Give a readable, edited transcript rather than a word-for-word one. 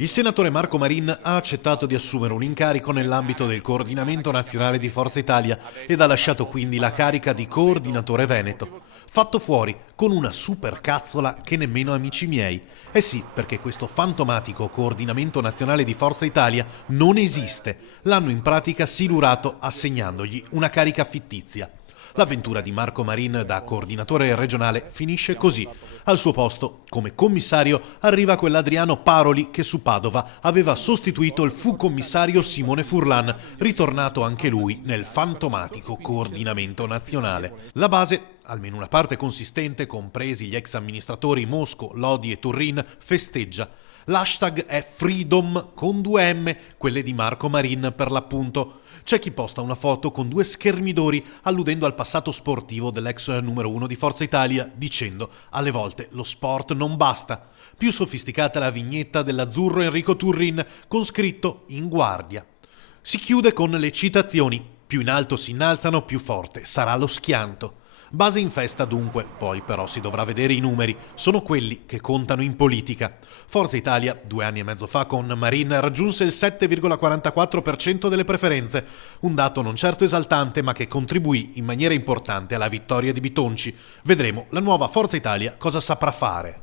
Il senatore Marco Marin ha accettato di assumere un incarico nell'ambito del coordinamento nazionale di Forza Italia ed ha lasciato quindi la carica di coordinatore veneto. Fatto fuori con una supercazzola che nemmeno amici miei. Eh sì, perché questo fantomatico coordinamento nazionale di Forza Italia non esiste. L'hanno in pratica silurato assegnandogli una carica fittizia. L'avventura di Marco Marin da coordinatore regionale finisce così. Al suo posto, come commissario, arriva quell'Adriano Paroli che su Padova aveva sostituito il fu commissario Simone Furlan, ritornato anche lui nel fantomatico coordinamento nazionale. La base, almeno una parte consistente, compresi gli ex amministratori Mosco, Lodi e Turrin, festeggia. L'hashtag è Freedom con 2 M, quelle di Marco Marin per l'appunto. C'è chi posta una foto con 2 schermidori alludendo al passato sportivo dell'ex numero 1 di Forza Italia, dicendo alle volte lo sport non basta. Più sofisticata la vignetta dell'azzurro Enrico Turrin con scritto in guardia. Si chiude con le citazioni: più in alto si innalzano, più forte sarà lo schianto. Base in festa dunque, poi però si dovrà vedere i numeri, sono quelli che contano in politica. Forza Italia, 2 anni e mezzo fa con Marin, raggiunse il 7,44% delle preferenze, un dato non certo esaltante ma che contribuì in maniera importante alla vittoria di Bitonci. Vedremo la nuova Forza Italia cosa saprà fare.